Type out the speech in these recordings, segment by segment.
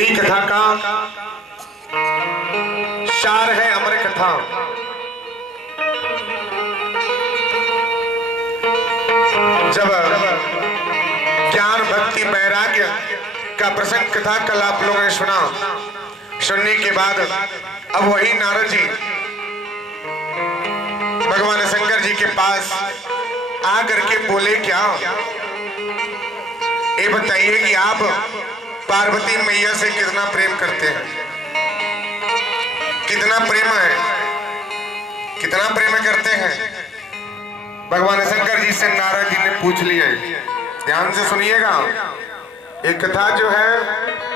यही कथा का सार है अमर कथा। जब ज्ञान भक्ति वैराग्य का प्रसंग कथा कल आप लोगों ने सुना, सुनने के बाद अब वही नारद जी भगवान शंकर जी के पास आकर के बोले, क्या ये बताइए कि आप पार्वती मैया से कितना प्रेम करते हैं? कितना प्रेम है, कितना प्रेम करते हैं? भगवान शंकर जी से नारद जी ने पूछ लिया। ध्यान से सुनिएगा, एक कथा जो है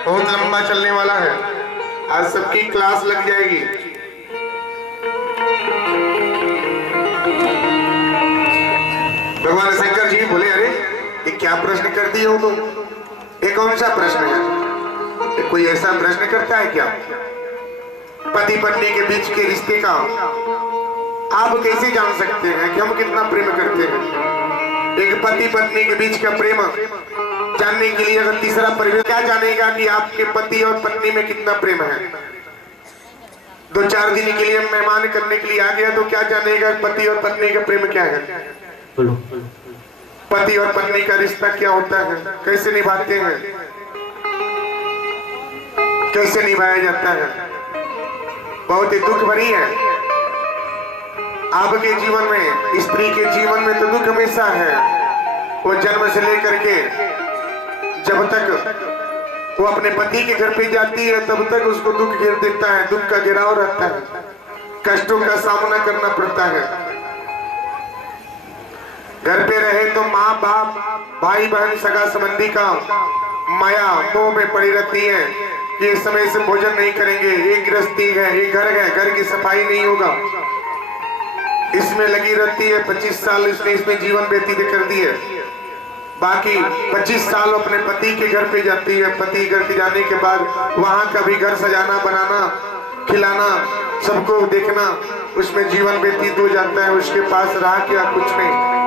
बहुत लंबा चलने वाला है। आज सबकी क्लास लग जाएगी। भगवान शंकर जी बोले, अरे ये क्या प्रश्न कर दिए हो तुम? ये कौन सा प्रश्न है? ये कोई ऐसा प्रश्न करता है क्या? पति पत्नी के बीच के रिश्ते का आप कैसे जान सकते हैं कि हम कितना प्रेम करते हैं? एक पति पत्नी के बीच का प्रेम जानने के लिए अगर तीसरा परिवार क्या जानेगा कि आपके पति और पत्नी में कितना प्रेम है? 2-4 दिन के लिए मेहमान करने के लिए आ गया तो क्या जानेगा पति और पत्नी का प्रेम क्या है? पति और पत्नी का रिश्ता क्या होता है, कैसे निभाते हैं, कैसे निभाया जाता है? बहुत ही दुख भरी है। आपके जीवन में, स्त्री के जीवन में तो दुख हमेशा है। वो जन्म से लेकर के जब तक वो अपने पति के घर पे जाती है तब तक उसको दुख घेर देता है, दुख का घेराव रहता है, कष्टों का सामना करना पड़ता है। घर पे रहे तो माँ बाप भाई बहन सगा संबंधी का माया मोह में पड़ी रहती है कि ये समय से भोजन नहीं करेंगे, ये गृहस्थी है, ये घर है, घर की सफाई नहीं होगा, इसमें लगी रहती है। 25 साल इसने इसमें जीवन व्यतीत कर दिए, बाकी 25 साल अपने पति के घर पे जाती है। पति घर के जाने के बाद वहां का भी घर सजाना बनाना खिलाना सबको देखना, उसमें जीवन व्यतीत हो जाता है। उसके पास रहा क्या? कुछ नहीं।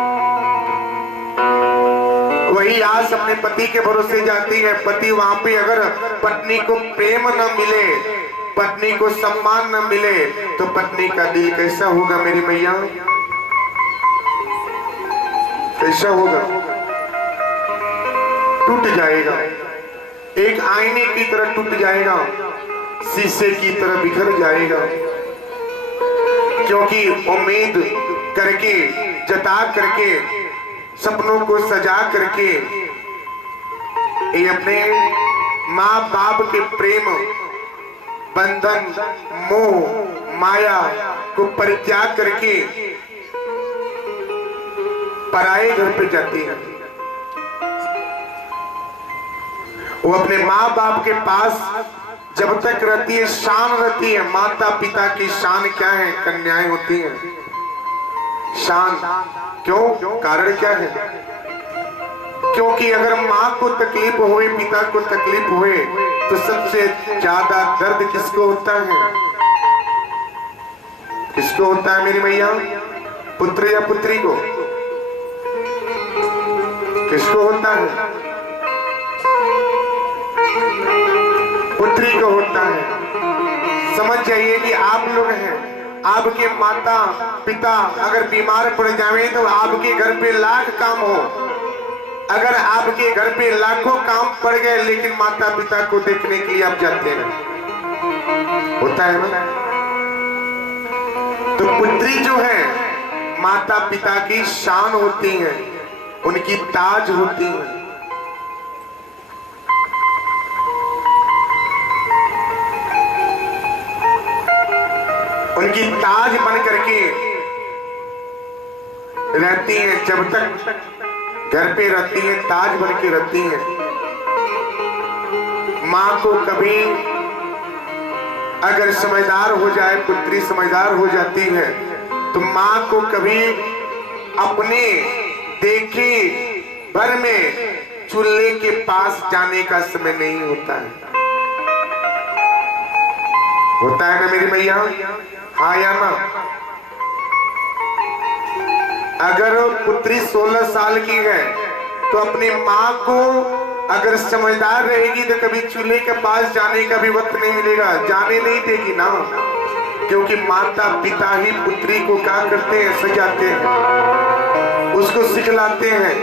वही आस अपने पति के भरोसे जाती है। पति वहां पे अगर पत्नी को प्रेम न मिले, पत्नी को सम्मान न मिले तो पत्नी का दिल कैसा होगा मेरी मैया? कैसा होगा? टूट जाएगा, एक आईने की तरह टूट जाएगा, शीशे की तरह बिखर जाएगा। क्योंकि उम्मीद करके, जता करके, सपनों को सजा करके ये अपने माँ बाप के प्रेम बंधन मोह माया को परित्याग करके पराये घर पे जाती है। वो अपने माँ बाप के पास जब तक रहती है शान रहती है। माता पिता की शान क्या है? कन्याएं होती हैं। शान क्यों? कारण क्या है? क्योंकि अगर माँ को तकलीफ हुए, पिता को तकलीफ हुए तो सबसे ज्यादा दर्द किसको होता है? किसको होता है मेरी मैया? पुत्र या पुत्री को? किसको होता है? पुत्री को होता है। समझ जाइए कि आप लोग हैं, आपके माता पिता अगर बीमार पड़ जाए तो आपके घर पे लाख काम हो, अगर आपके घर पे लाखों काम पड़ गए लेकिन माता पिता को देखने के लिए आप जाते हैं, होता है ना? तो पुत्री जो है माता पिता की शान होती है, उनकी ताज होती है। उनकी ताज बन करके रहती है। जब तक घर पे रहती है ताज बन के रहती है। माँ को कभी अगर समझदार हो जाए, पुत्री समझदार हो जाती है तो माँ को कभी अपने देखे भर में चूल्हे के पास जाने का समय नहीं होता है। होता है ना मेरी मैया? हाँ या ना? अगर पुत्री 16 साल की है तो अपनी माँ को अगर समझदार रहेगी तो कभी चूल्हे के पास जाने का भी वक्त नहीं मिलेगा, जाने नहीं देगी ना, क्योंकि माता पिता ही पुत्री को क्या करते हैं, सजाते हैं, उसको सिखलाते हैं,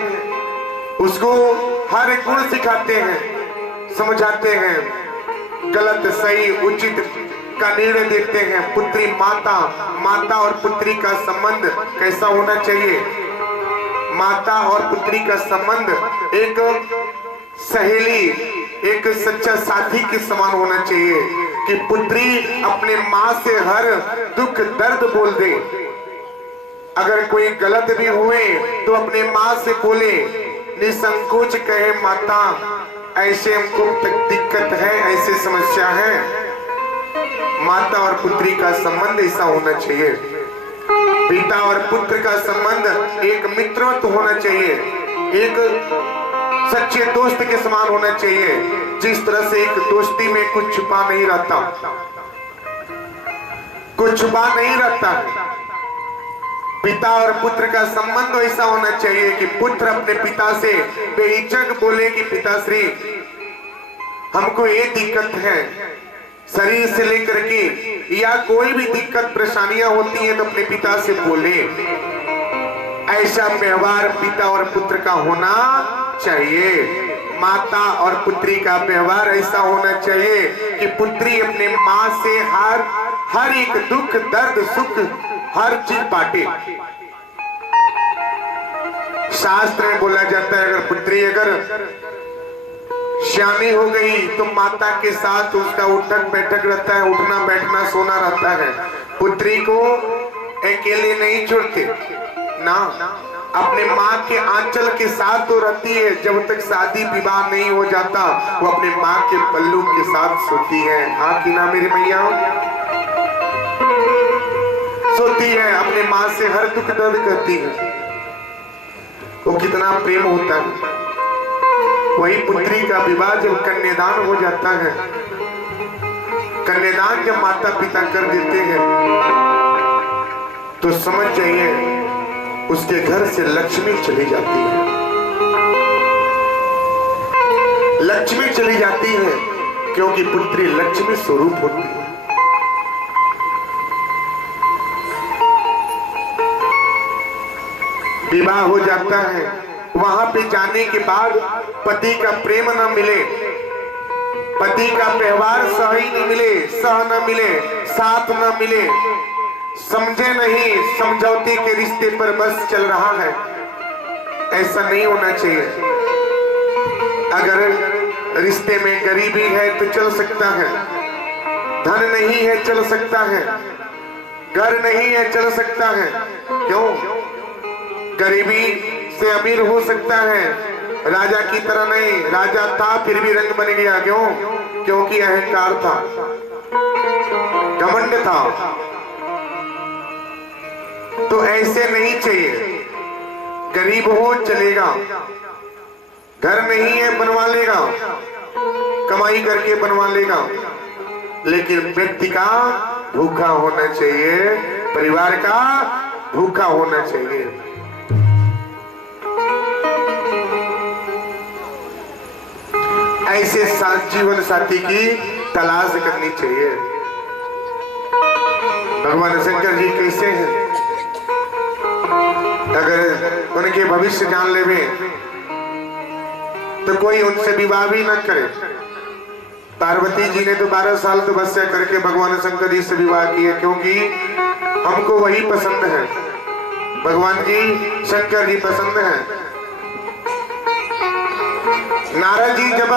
उसको हर गुण सिखाते हैं, समझाते हैं, गलत सही उचित का निर्णय देते हैं। पुत्री माता और पुत्री का संबंध कैसा होना चाहिए? माता और पुत्री का संबंध एक सहेली, एक सच्चा साथी के समान होना चाहिए कि पुत्री अपने माँ से हर दुख दर्द बोल दे। अगर कोई गलत भी हुए तो अपने माँ से बोले, निसंकोच कहे, माता ऐसे हमको दिक्कत है, ऐसे समस्या है। माता और पुत्री का संबंध ऐसा होना चाहिए। पिता और पुत्र का संबंध एक मित्रवत होना चाहिए, एक सच्चे दोस्त के समान होना चाहिए। जिस तरह से एक दोस्ती में कुछ छुपा नहीं रहता, कुछ छुपा नहीं रहता, पिता और पुत्र का संबंध ऐसा होना चाहिए कि पुत्र अपने पिता से बेहिचक बोले कि पिताश्री हमको ये दिक्कत है, शरीर से लेकर के या कोई भी दिक्कत परेशानियां होती हैं तो अपने पिता से बोले। ऐसा व्यवहार पिता और पुत्र का होना चाहिए। माता और पुत्री का व्यवहार ऐसा होना चाहिए कि पुत्री अपने माँ से हर एक दुख दर्द सुख हर चीज बांटे। शास्त्र में बोला जाता है अगर पुत्री श्यामी हो गई तो माता के साथ उसका उठक बैठक रहता है, उठना बैठना सोना रहता है। पुत्री को अकेले नहीं छोड़ते ना, अपने माँ के आंचल के साथ तो रहती है। जब तक शादी विवाह नहीं हो जाता वो अपने माँ के पल्लू के साथ सोती है। हाँ कि ना मेरी मैया? सोती है, अपने माँ से हर दुख दर्द करती है। वो कितना प्रेम होता है। वही पुत्री का विवाह जब कन्यादान हो जाता है, कन्यादान जब माता पिता कर देते हैं तो समझ जाइए उसके घर से लक्ष्मी चली जाती है। लक्ष्मी चली जाती है क्योंकि पुत्री लक्ष्मी स्वरूप होती है। विवाह हो जाता है, वहां पे जाने के बाद पति का प्रेम न मिले, पति का व्यवहार सही न मिले, न मिले, साथ न मिले, समझे नहीं, समझौते के रिश्ते पर बस चल रहा है, ऐसा नहीं होना चाहिए। अगर रिश्ते में गरीबी है तो चल सकता है, धन नहीं है चल सकता है, घर नहीं है चल सकता है। क्यों? गरीबी से अमीर हो सकता है, राजा की तरह नहीं। राजा था फिर भी रंग बन गया। क्यों? क्योंकि अहंकार था, घमंड था। तो ऐसे नहीं चाहिए। गरीब हो चलेगा, घर नहीं है बनवा लेगा, कमाई करके बनवा लेगा, लेकिन व्यक्ति का भूखा होना चाहिए, परिवार का भूखा होना चाहिए। ऐसे जीवन साथी की तलाश करनी चाहिए। भगवान शंकर जी कैसे हैं? अगर उनके भविष्य जान लेवे तो कोई उनसे विवाह भी न करे। पार्वती जी ने तो 12 साल तपस्या करके भगवान शंकर जी से विवाह किए, क्योंकि हमको वही पसंद है। भगवान जी शंकर जी पसंद है। नारद जी जब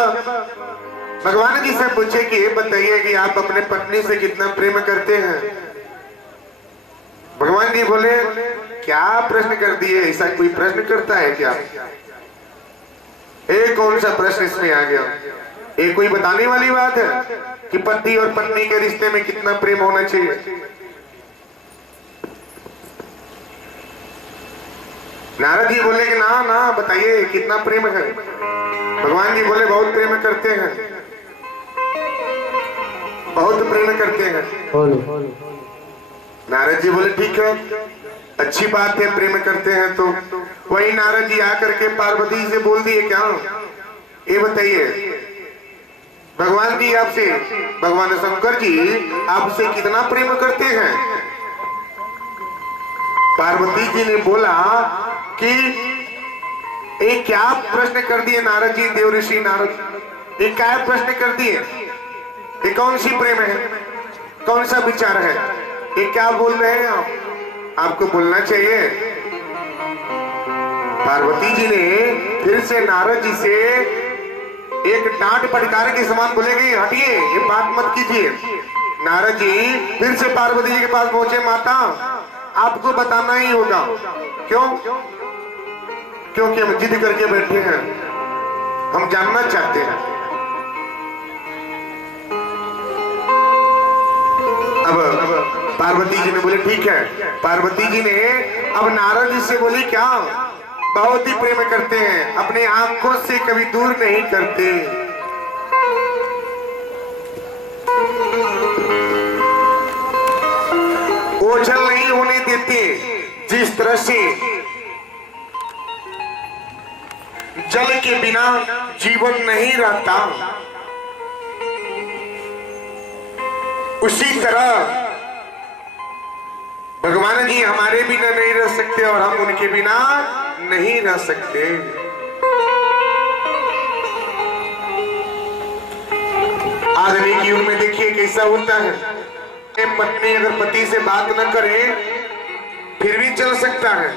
भगवान जी से पूछे कि बताइए कि आप अपने पत्नी से कितना प्रेम करते हैं, भगवान जी बोले क्या प्रश्न कर दिए, ऐसा कोई प्रश्न करता है क्या? एक कौन सा प्रश्न इसमें आ गया? ये कोई बताने वाली बात है कि पति और पत्नी के रिश्ते में कितना प्रेम होना चाहिए? नारद जी बोले कि ना ना बताइए कितना प्रेम है। भगवान जी बोले बहुत प्रेम करते हैं, बहुत प्रेम करते हैं। नारद जी बोले ठीक है, अच्छी बात है, प्रेम करते हैं। तो वही नारद जी आकर के पार्वती से बोल दिए क्या ये बताइए, भगवान जी आपसे, भगवान शंकर जी आपसे कितना प्रेम करते हैं? पार्वती जी ने बोला कि ये क्या प्रश्न कर दिए नारद जी, देवऋषि नारद, ये क्या प्रश्न कर दिए? ये कौन सी प्रेम है, कौन सा विचार है, ये क्या बोल रहे हैं आप? आपको बोलना चाहिए। पार्वती जी ने फिर से नारद जी से एक डांट फटकार के समान बोलेगी, हटिए, ये बात मत कीजिए। नारद जी फिर से पार्वती जी के पास पहुंचे, माता आपको बताना ही होगा। क्यों? क्योंकि हम जिद करके बैठे हैं, हम जानना चाहते हैं। अब पार्वती जी ने बोले ठीक है। पार्वती जी ने अब नारद जी से बोली, क्या बहुत ही प्रेम करते हैं, अपने आंखों से कभी दूर नहीं करते। ओझल नहीं होने देते। जिस तरह से जल के बिना जीवन नहीं रहता, उसी तरह भगवान जी हमारे बिना नहीं रह सकते और हम उनके बिना नहीं रह सकते। आदमी की युग में देखिए कैसा होता है, पत्नी अगर पति से बात न करे फिर भी चल सकता है,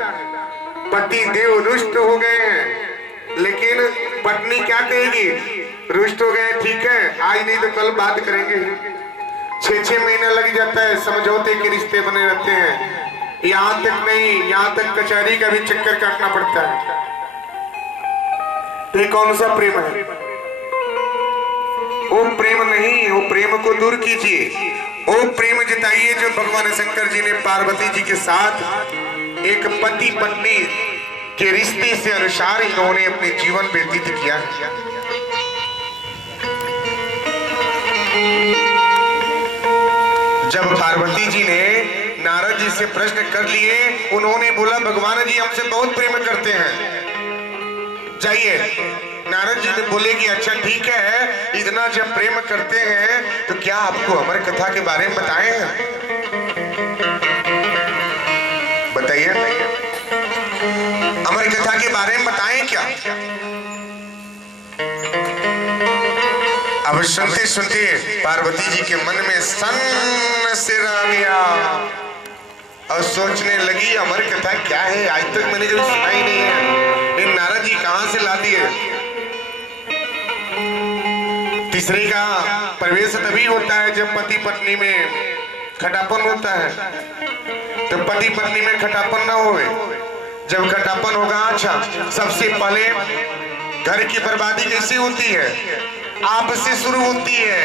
पति देव रुष्ट हो गए हैं, लेकिन पत्नी क्या कहेगी? रुष्ट हो गए, ठीक है, आज नहीं तो कल बात करेंगे। 6-6 महीना लग जाता है, समझौते के रिश्ते बने रहते हैं। यहां तक नहीं, यहां तक कचहरी का भी चक्कर काटना पड़ता है। ये कौन सा प्रेम है? वो प्रेम नहीं, वो प्रेम को दूर कीजिए। वो प्रेम जताइए जो भगवान शंकर जी ने पार्वती जी के साथ एक पति पत्नी के रिश्ते से अनुसार इन्होंने अपने जीवन व्यतीत किया। जब पार्वती जी ने नारद जी से प्रश्न कर लिए, उन्होंने बोला भगवान जी हमसे बहुत प्रेम करते हैं, जाइए। नारद जी ने बोले कि अच्छा ठीक है, इतना जब प्रेम करते हैं तो क्या आपको अमर कथा के बारे में बताएं हैं? बताइए, अमर कथा के बारे में बताएं क्या? अब सुनते सुनते पार्वती जी के मन में सन्न सिर आ गया और सोचने लगी अमर कथा क्या है, आज तक मैंने कभी सुना ही नहीं है, इन नारद जी कहां से ला दिए। तीसरे का प्रवेश तभी होता है जब पति पत्नी में खटापन होता है। तो पति पत्नी में खटापन ना होवे, जब खटापन होगा, अच्छा सबसे पहले घर की बर्बादी कैसी होती है? आप से शुरू होती है,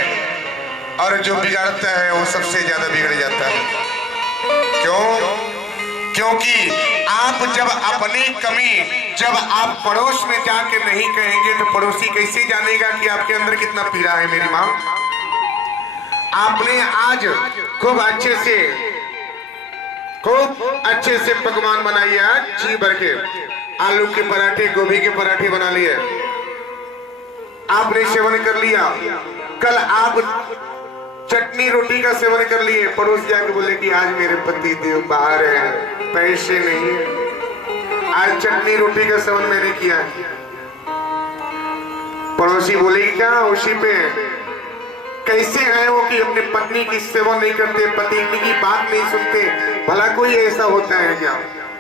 और जो बिगाड़ता है वो सबसे ज्यादा बिगड़ जाता है। क्यों? क्योंकि आप जब अपनी कमी जब आप पड़ोस में जाके नहीं कहेंगे तो पड़ोसी कैसे जानेगा कि आपके अंदर कितना पीड़ा है? मेरी माँ, आपने आज खूब अच्छे से पकवान बनाइए, जी भर के आलू के पराठे, गोभी के पराठे बना लिए, आपने सेवन कर लिया। कल आप चटनी रोटी का सेवन कर लिए, पड़ोस जाके बोले कि आज मेरे पति देव बाहर है, पैसे नहीं है, आज चटनी रोटी का सेवन मैंने किया है। पड़ोसी बोलेगी क्या उसी पे? कैसे हैं वो कि अपने पत्नी की सेवा नहीं करते, पति की बात नहीं सुनते? भला कोई ऐसा होता है क्या?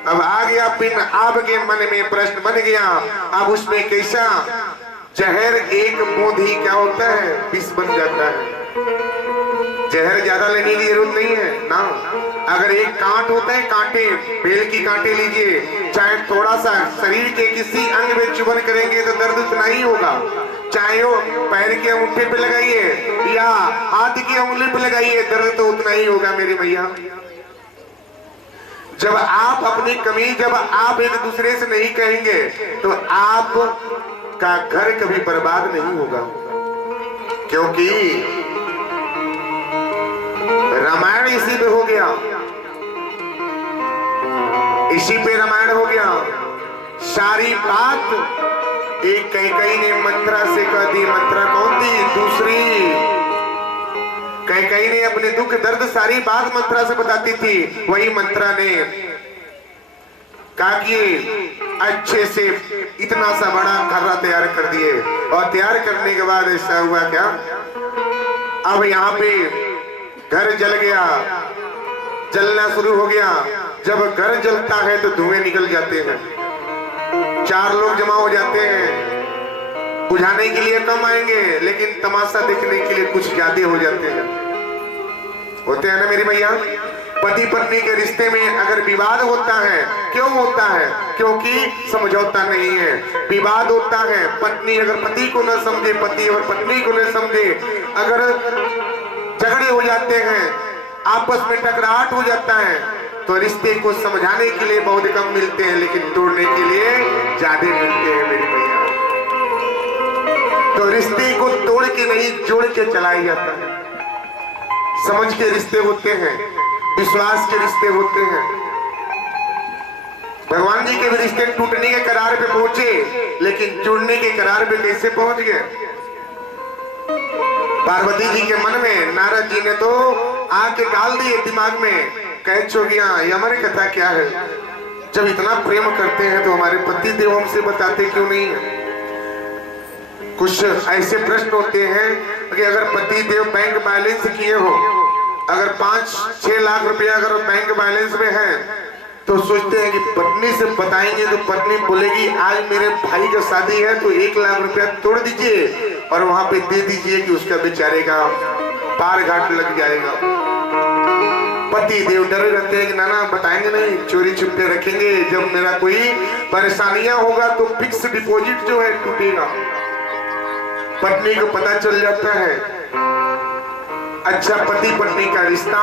अब आ गया पिन, आपके मन में प्रश्न बन गया। अब उसमें कैसा जहर एक बूंद ही क्या होता है, विष बन जाता है। जहर ज्यादा लेने की जरूरत नहीं है ना। अगर एक कांट होता है, कांटे, बेल की कांटे लीजिए, चाहे थोड़ा सा शरीर के किसी अंग में चुभन करेंगे तो दर्द उतना ही होगा। चाहे वो पैर के अंगूठे पे लगाइए या हाथ की उंगली पे लगाइए, दर्द तो उतना ही होगा मेरी भैया। जब आप अपनी कमी जब आप एक दूसरे से नहीं कहेंगे तो आप का घर कभी बर्बाद नहीं होगा। क्योंकि रामायण इसी पे हो गया, इसी पे रामायण हो गया, सारी बात एक कैकेयी ने मंत्रा से कह दी। मंत्रा कौन थी? दूसरी। कैकेयी ने अपने दुख दर्द सारी बात मंत्रा से बताती थी। वही मंत्रा ने कहा कि अच्छे से इतना सा बड़ा खर्रा तैयार कर दिए। और तैयार करने के बाद ऐसा हुआ क्या, अब यहाँ पे घर जल गया, जलना शुरू हो गया। जब घर जलता है तो धुएं निकल जाते हैं। 4 लोग जमा हो जाते हैं, बुझाने के लिए कम आएंगे लेकिन तमाशा देखने के लिए कुछ ज्यादा हो जाते हैं। होते हैं ना मेरी भैया। पति पत्नी के रिश्ते में अगर विवाद होता है, क्यों होता है? क्योंकि समझौता नहीं है। विवाद होता है, पत्नी अगर पति को न समझे, पति और पत्नी को न समझे, अगर झगड़े हो जाते हैं, आपस में टकराहट हो जाता है, तो रिश्ते को समझाने के लिए बहुत कम मिलते हैं लेकिन तोड़ने के लिए ज्यादा मिलते हैं मेरी भैया। तो रिश्ते को तोड़ के नहीं, जोड़ के चलाया जाता है। समझ के रिश्ते होते हैं, विश्वास के रिश्ते होते हैं। भगवान जी के भी रिश्ते टूटने के करार पे पहुंचे लेकिन जुड़ने के करार पे कैसे पहुंच गए? पार्वती जी के मन में नारद जी ने तो आके डाल दिए दिमाग में, कह चोगिया ये हमारी कथा क्या है? जब इतना प्रेम करते हैं तो हमारे पति देव हमसे बताते क्यों नहीं है? कुछ ऐसे प्रश्न होते हैं कि अगर पति देव बैंक बैलेंस किए हो, अगर 5-6 लाख रुपया अगर बैंक बैलेंस में है, तो सोचते हैं कि पत्नी से बताएंगे तो पत्नी बोलेगी आज मेरे भाई का शादी है तो 1 लाख रुपया तोड़ दीजिए और वहां पे दे दीजिए कि उसका बेचारे का पार घाट लग जाएगा। पति देव डरे रहते हैं कि नाना बताएंगे नहीं, चोरी छुपे रखेंगे, जब मेरा कोई परेशानियां होगा तो फिक्स डिपॉजिट जो है टूटेगा। पत्नी को पता चल जाता है। अच्छा, पति पत्नी का रिश्ता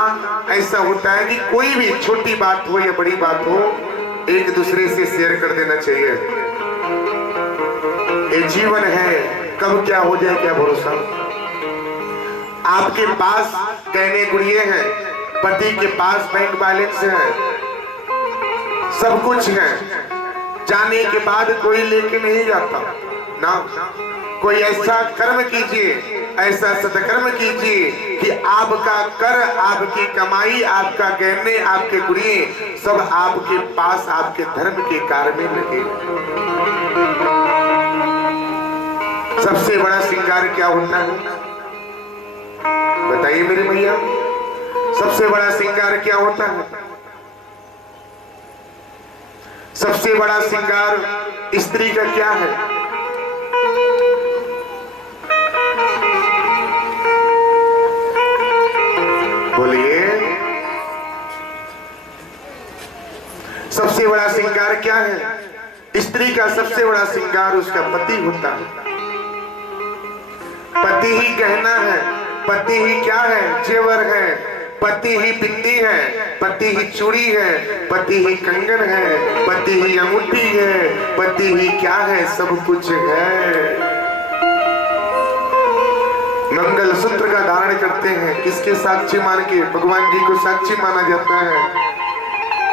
ऐसा होता है कि कोई भी छोटी बात हो या बड़ी बात हो, एक दूसरे से शेयर कर देना चाहिए। ये जीवन है, कब क्या हो जाए क्या भरोसा। आपके पास गहने गुड़िए हैं, पति के पास बैंक बैलेंस है, सब कुछ है, जाने के बाद कोई लेके नहीं जाता ना। कोई ऐसा कर्म कीजिए, ऐसा सत्कर्म कीजिए कि आपका कर, आपकी कमाई, आपका गहने, आपके गुड़िए सब आपके पास आपके धर्म के कार्य में लगे। सबसे बड़ा श्रृंगार क्या होता है बताइए मेरे भैया? सबसे बड़ा श्रृंगार क्या होता है? सबसे बड़ा श्रृंगार स्त्री का क्या है? बोलिए। सबसे बड़ा श्रृंगार क्या है? स्त्री का सबसे बड़ा श्रृंगार उसका पति होता है। पति ही गहना है, पति ही क्या है? जेवर है, पति ही बिंदी है, पति ही चूड़ी है, पति ही कंगन है, पति ही अंगूठी है, पति ही क्या है? सब कुछ है। मंगल सूत्र का धारण करते हैं, किसके साक्षी मान के? भगवान जी को साक्षी माना जाता है।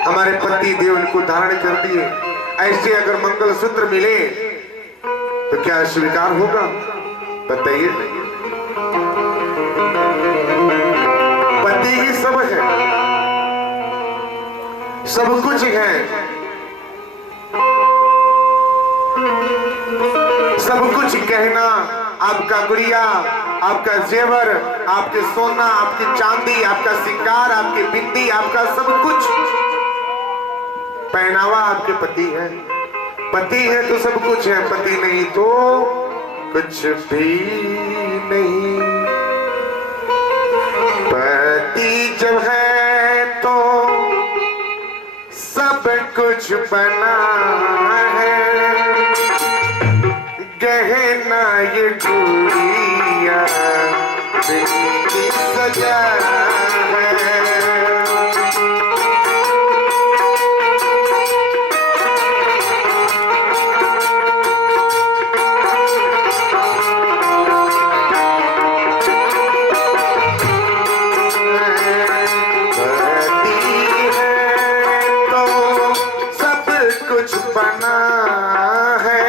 हमारे पति देव इनको धारण कर दिए। ऐसे अगर मंगल सूत्र मिले तो क्या स्वीकार होगा बताइए? पति ही सब है, सब कुछ है, सब कुछ गहना, आपका गुड़िया, आपका जेवर, आपके सोना, आपकी चांदी, आपका श्रृंगार, आपकी बिंदी, आपका सब कुछ पहनावा आपके पति है। पति है तो सब कुछ है, पति नहीं तो कुछ भी नहीं। पति जब है तो सब कुछ बना है, गहना ये गुड़िया बिंदी सजा है। बना है,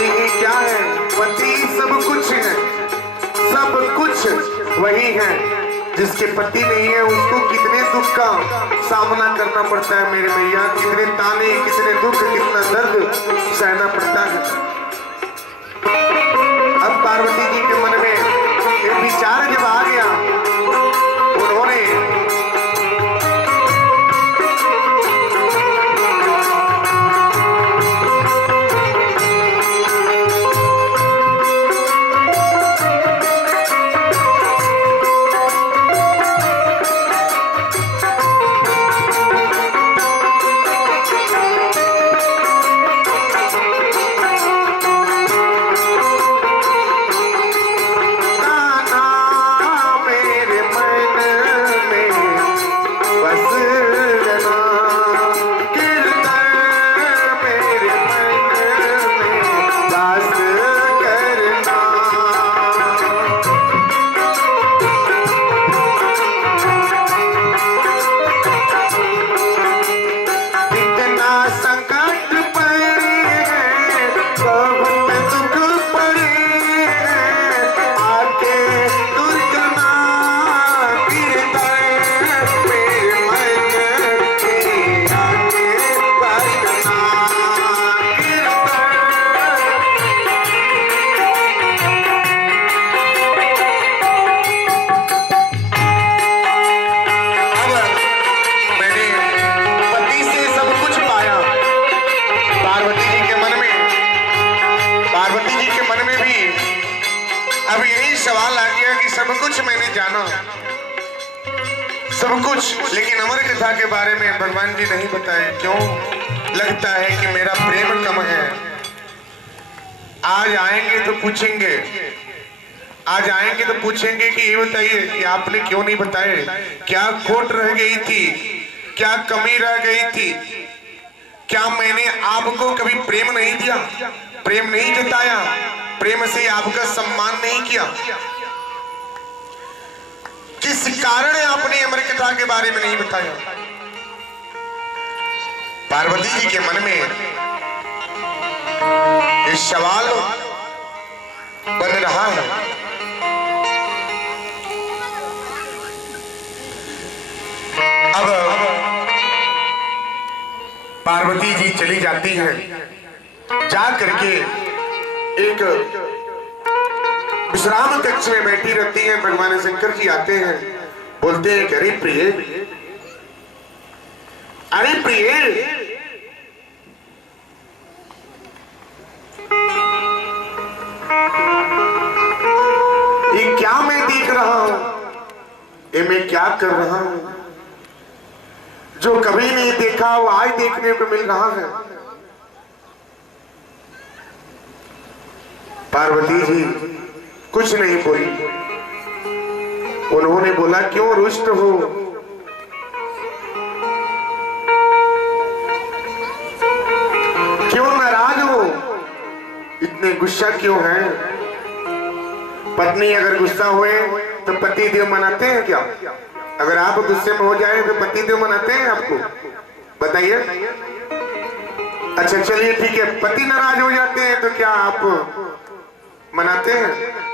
पार्वती जी क्या है? पति सब कुछ है, सब कुछ वही है। जिसके पति नहीं है उसको कितने दुख का सामना करना पड़ता है मेरे भैया, कितने ताने, कितने दुख, कितना दर्द सहना पड़ता है। अब पार्वती जी के मन में एक विचार जब आ गया, उन्होंने सब कुछ, लेकिन अमर कथा के बारे में भगवान जी नहीं बताए। क्यों? लगता है कि मेरा प्रेम कम है। आज आएंगे तो पूछेंगे, आज आएंगे तो पूछेंगे कि ये बताइए कि आपने क्यों नहीं बताए, क्या खोट रह गई थी, क्या कमी रह गई थी, क्या मैंने आपको कभी प्रेम नहीं दिया, प्रेम नहीं जताया, प्रेम से आपका सम्मान नहीं किया, किस कारण आपने अमर कथा के बारे में नहीं बताया। पार्वती जी के मन में ये सवाल बन रहा है। अब पार्वती जी चली जाती हैं, जा करके एक विश्राम कक्ष में बैठी रहती हैं। भगवान शंकर जी आते हैं, बोलते हैं अरे प्रिय, अरे प्रिय, ये क्या मैं देख रहा हूं, ये मैं क्या कर रहा हूं, जो कभी नहीं देखा वो आज देखने को मिल रहा है। पार्वती जी कुछ नहीं बोली। उन्होंने बोला क्यों रुष्ट हो, क्यों नाराज हो, इतने गुस्सा क्यों है? पत्नी अगर गुस्सा हुए तो पति देव मनाते हैं क्या? अगर आप गुस्से में हो जाए तो पति देव मनाते हैं आपको? बताइए। अच्छा चलिए ठीक है, पति नाराज हो जाते हैं तो क्या आप मनाते हैं?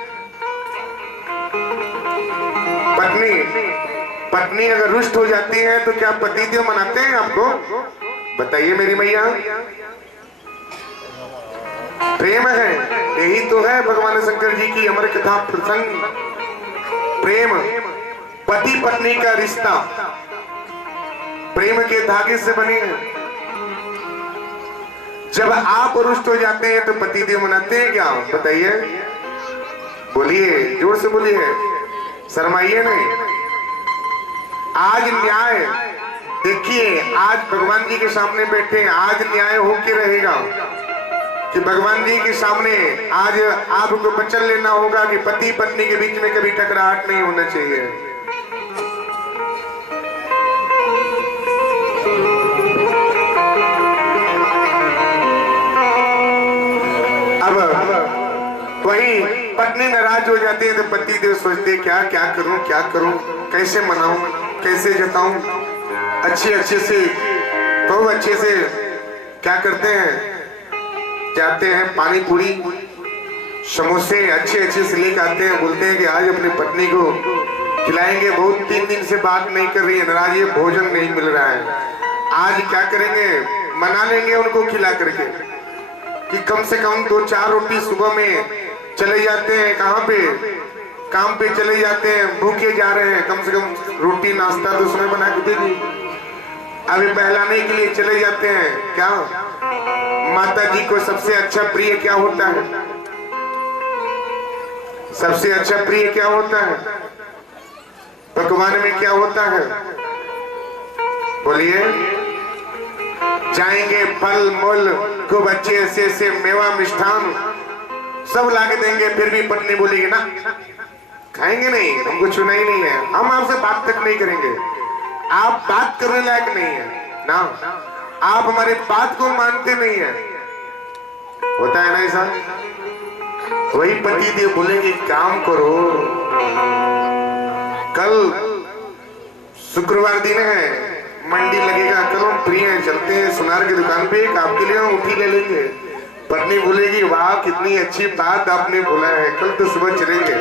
पत्नी अगर रुष्ट हो जाती है तो क्या पति देव मनाते हैं आपको? बताइए मेरी मैया। प्रेम है, यही तो है भगवान शंकर जी की अमर कथा प्रसंग। प्रेम, पति पत्नी का रिश्ता प्रेम के धागे से बने हैं। जब आप रुष्ट हो जाते हैं तो पति देव मनाते हैं क्या? बताइए, बोलिए, जोर से बोलिए, शर्माइए नहीं। आज न्याय देखिए, आज भगवान जी के सामने बैठे, आज न्याय होके रहेगा कि भगवान जी के सामने आज आपको वचन लेना होगा कि पति पत्नी के बीच में कभी टकराहट नहीं होना चाहिए। अब वही पत्नी नाराज हो जाती है तो पति देव सोचते क्या करूं, कैसे मनाऊं, कैसे जताऊं। अच्छे से बहुत अच्छे से क्या करते हैं, जाते हैं, पानी पूरी समोसे अच्छे अच्छे से लेकर आते हैं, बोलते हैं कि आज अपनी पत्नी को खिलाएंगे, बहुत 3 दिन से बात नहीं कर रही है, नाराज है, भोजन नहीं मिल रहा है, आज क्या करेंगे, मना लेंगे उनको खिला करके कि कम से कम 2-4 रोटी सुबह में चले जाते हैं, कहाँ पे, काम पे चले जाते हैं, भूखे जा रहे हैं, कम से कम रोटी नाश्ता तो समय बना के दे दी। अभी बहलाने के लिए चले जाते हैं, क्या माता जी को सबसे अच्छा प्रिय क्या होता है, सबसे अच्छा प्रिय क्या होता है, पकवान में क्या होता है, बोलिए। जाएंगे फल मूल खूब अच्छे से मेवा मिष्ठान सब ला के देंगे, फिर भी पत्नी बोलेगी ना खाएंगे नहीं, हमको चुना ही नहीं है, हम आपसे बात तक नहीं करेंगे, आप बात करने लायक नहीं है ना, आप हमारे बात को मानते नहीं है, होता है ना ऐसा। वही पति देव बोलेंगे काम करो, कल शुक्रवार दिन है, मंडी लगेगा, कल हम फ्री हैं, चलते हैं सुनार की दुकान पे, एक आपके लिए हम उठी ले लेंगे। पत्नी बोलेगी वाह कितनी अच्छी बात आपने बोला है, कल तो सुबह चलेंगे।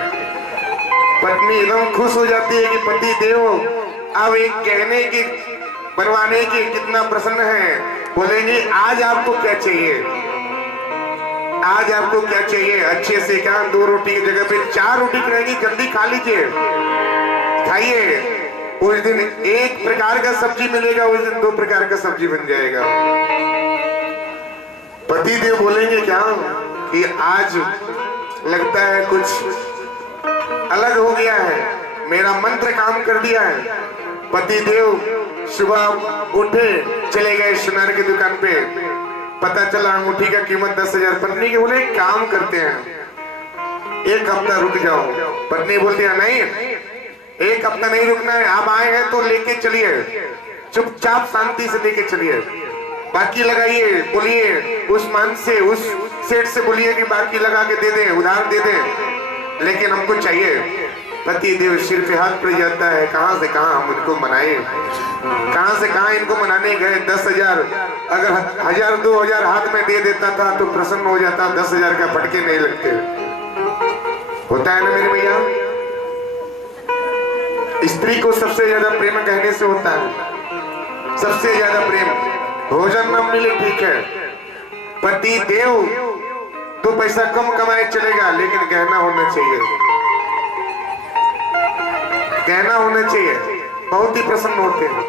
पत्नी एकदम खुश हो जाती है कि पति देव अब एक कहने की बनवाने की कितना प्रसन्न है। बोलेंगे आज आपको क्या चाहिए, आज आपको क्या चाहिए, अच्छे से क्या 2 रोटी की जगह पे 4 रोटी खाएंगी, जल्दी खा लीजिए, खाइए। उस दिन 1 प्रकार का सब्जी मिलेगा, उस दिन 2 प्रकार का सब्जी बन जाएगा। पति देव बोलेंगे क्या कि आज लगता है कुछ अलग हो गया है, मेरा मंत्र काम कर दिया है। पति देव सुबह उठे, चले गए सुनार की दुकान पे, पता चला अंगूठी का कीमत 10,000। पत्नी के बोले काम करते हैं, 1 हफ्ता रुक जाओ। पत्नी बोलती है नहीं 1 हफ्ता नहीं रुकना है, आप आए हैं तो लेके चलिए, चुपचाप शांति से लेके चलिए, बाकी लगाइए, बोलिए उस मान से, उस सेठ से बोलिए कि बाकी लगा के दे दें, उधार दे दें, लेकिन हमको चाहिए। पति देव सिर पे हाथ पड़ जाता है, कहां से कहां हम इनको मनाए, कहां से कहां इनको मनाने गए। 10,000 अगर 1,000 2,000 हाथ में दे देता था तो प्रसन्न हो जाता, 10,000 का फटके नहीं लगते। होता है ना मेरे भैया। स्त्री को सबसे ज्यादा प्रेम कहने से होता है, सबसे ज्यादा प्रेम। भोजन न मिले ठीक है, पति देव 2 पैसा कम कमाए चलेगा, लेकिन गहना होना चाहिए, गहना होना चाहिए। बहुत ही प्रसन्न होते हैं,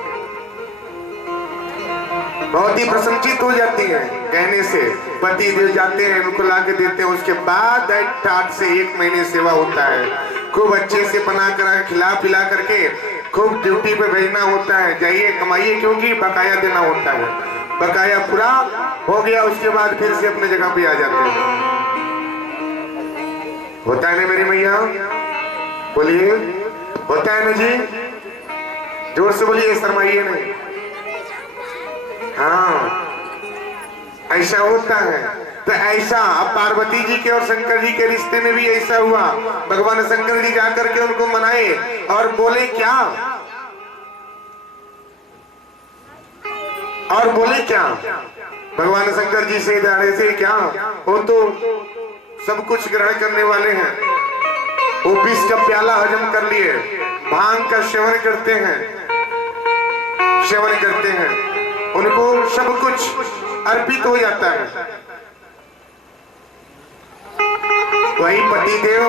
बहुत ही प्रसन्नचित हो जाती है गहने से। पति देव जाते हैं, उनको ला के देते हैं, उसके बाद 8 से 1 महीने सेवा होता है, खूब अच्छे से बना कर खिला पिला करके खूब ड्यूटी पे भेजना होता है, जाइए कमाइए, क्योंकि बकाया देना होता है। बकाया पूरा हो गया उसके बाद फिर से अपने जगह पे आ जाते हैं। होता है ना मेरी मैया, बोलिए होता है ना जी, जोर से बोलिए, शर्माइए नहीं। हाँ ऐसा होता है। तो ऐसा अब पार्वती जी के और शंकर जी के रिश्ते में भी ऐसा हुआ। भगवान शंकर जी जाकर के उनको मनाए और बोले क्या, और बोले क्या, भगवान शंकर जी से दाड़े से क्या, वो तो सब कुछ ग्रहण करने वाले हैं, वो विष का प्याला हजम कर लिए, भांग का सेवन करते हैं, सेवन करते हैं, उनको सब कुछ अर्पित हो जाता है। वही पति देव,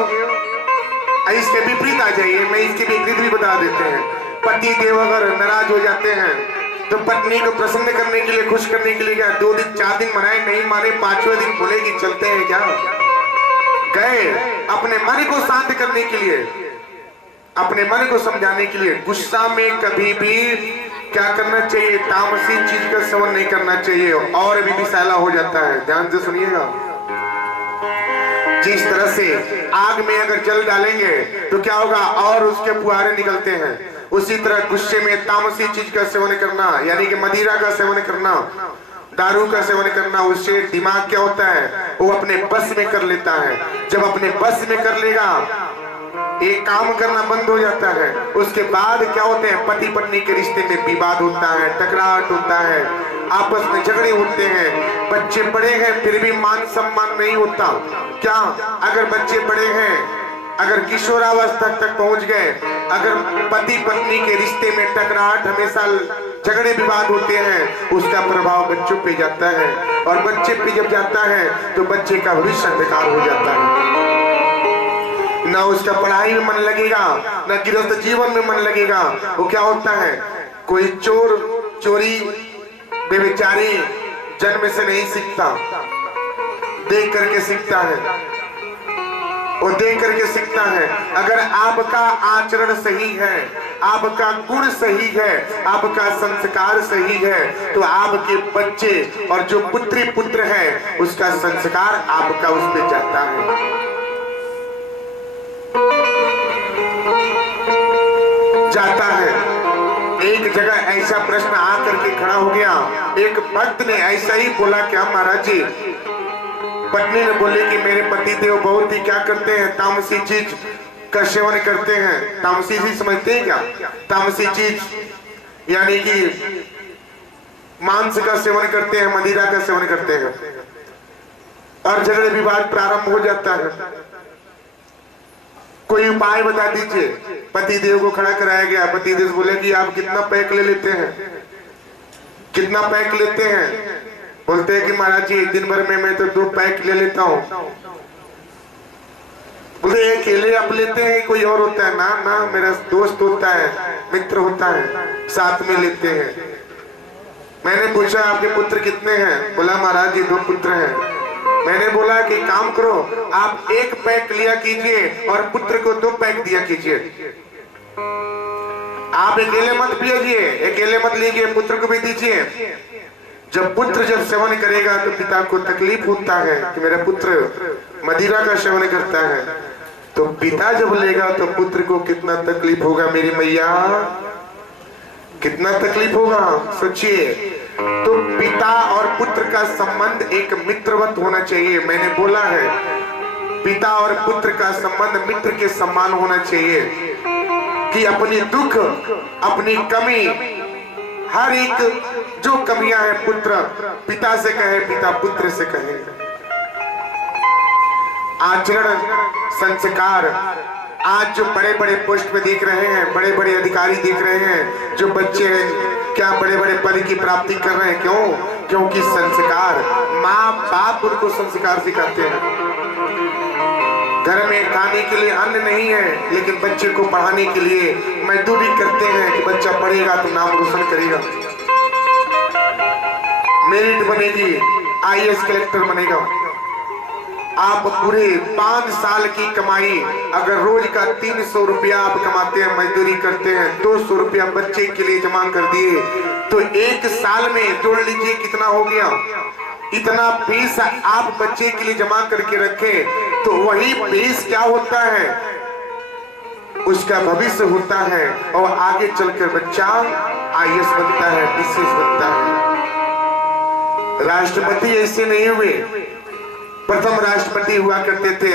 इसके विपरीत आ जाइए, मैं इसके विपरीत भी बता देते हैं। पति देव अगर नाराज हो जाते हैं तो पत्नी को प्रसन्न करने के लिए, खुश करने के लिए क्या 2 दिन 4 दिन मनाए, नहीं माने 5वें दिन बोलेगी चलते हैं क्या, गए अपने मन को शांत करने के लिए, अपने मन को समझाने के लिए। गुस्सा में कभी भी क्या करना चाहिए, तामसी चीज का सेवन नहीं करना चाहिए, और भी विषैला हो जाता है। ध्यान से सुनिएगा, जिस तरह से आग में अगर जल डालेंगे तो क्या होगा, और उसके फुहारे निकलते हैं, उसी तरह गुस्से में तामसी चीज का सेवन करना, यानी कि मदिरा का सेवन करना, दारू का सेवन करना, उससे दिमाग क्या होता है, वो अपने बस में कर लेता है। जब अपने बस में कर लेगा, एक काम करना बंद हो जाता है, उसके बाद क्या होते हैं, पति पत्नी के रिश्ते में विवाद होता है, टकराहट होता है, आपस में झगड़े होते हैं। बच्चे बड़े हैं फिर भी मान सम्मान नहीं होता। क्या अगर बच्चे बड़े हैं, अगर किशोरावस्था तक पहुंच गए, अगर पति पत्नी के रिश्ते में टकराहट, हमेशा झगड़े विवाद होते हैं, उसका प्रभाव बच्चों पे जाता है। और बच्चे पे जब जाता है तो बच्चे का भविष्य बेकार हो जाता है। ना उसका पढ़ाई में मन लगेगा, ना गृहस्थ जीवन में मन लगेगा। वो क्या होता है, कोई चोर चोरी बेचारी जन्म से नहीं सीखता, देख करके सीखता है। वो देख करके सीखता है। अगर आपका आचरण सही है, आपका गुण सही है, आपका संस्कार सही है, तो आपके बच्चे और जो पुत्री पुत्र है उसका संस्कार आपका उस पे जाता है, जाता है। एक जगह ऐसा प्रश्न आकर के खड़ा हो गया, एक भक्त ने ऐसा ही बोला, क्या महाराज जी? पत्नी ने बोले कि मेरे पति देव बहुत ही क्या करते हैं, तामसी चीज का सेवन करते हैं। तामसी चीज समझते हैं क्या? तामसी चीज यानी कि मांस का सेवन करते हैं, मदिरा का सेवन करते हैं, और झगड़े विवाद प्रारंभ हो जाता है। कोई उपाय बता दीजिए। पति देव को खड़ा कराया गया। पति देव बोले कि आप कितना पैक ले लेते हैं, कितना पैक लेते हैं? बोलते हैं कि महाराज जी दिन भर में मैं तो 2 पैक ले लेता हूँ। बोले अकेले आप लेते हैं, कोई और होता है? ना ना, मेरा दोस्त होता है, मित्र होता है, साथ में लेते हैं। मैंने पूछा आपके पुत्र कितने हैं? बोला महाराज जी 2 पुत्र हैं। मैंने बोला कि काम करो, आप 1 पैक लिया कीजिए और पुत्र को 2 पैक दिया कीजिए। आप अकेले मत पिए, अकेले मत लीजिए, पुत्र को भी दीजिए। जब पुत्र जब सेवन करेगा तो पिता को तकलीफ होता है कि मेरा पुत्र मदिरा का सेवन करता है, तो पिता जब लेगा तो पुत्र को कितना तकलीफ होगा मेरी मैया, कितना तकलीफ होगा सोचिए। तो पिता और पुत्र का संबंध एक मित्रवत होना चाहिए। मैंने बोला है पिता और पुत्र का संबंध मित्र के समान होना चाहिए, कि अपनी दुख अपनी कमी हर एक जो कमियां है पुत्र पिता से कहे, पिता पुत्र से कहे। आचरण संस्कार आज जो बड़े बड़े पोस्ट पे देख रहे हैं, बड़े बड़े अधिकारी देख रहे हैं, जो बच्चे क्या बड़े बड़े पद की प्राप्ति कर रहे हैं, क्यों? क्योंकि संस्कार, माँ बाप उनको संस्कार सिखाते हैं। घर में खाने के लिए अन्न नहीं है, लेकिन बच्चे को पढ़ाने के लिए मजदूरी करते हैं कि बच्चा पढ़ेगा तो नाम रोशन करेगा, मेरिट बनेगी, IAS कलेक्टर बनेगा। आप पूरे 5 साल की कमाई अगर रोज का 300 रुपया आप कमाते हैं, मजदूरी करते हैं, 200 रुपया बच्चे के लिए जमा कर दिए, तो 1 साल में जोड़ लीजिए कितना हो गया। इतना फीस आप बच्चे के लिए जमा करके रखें, तो वही फीस क्या होता है, उसका भविष्य होता है, और आगे चलकर बच्चा IAS बनता है, BCS बनता है। राष्ट्रपति ऐसे नहीं हुए, प्रथम राष्ट्रपति हुआ करते थे।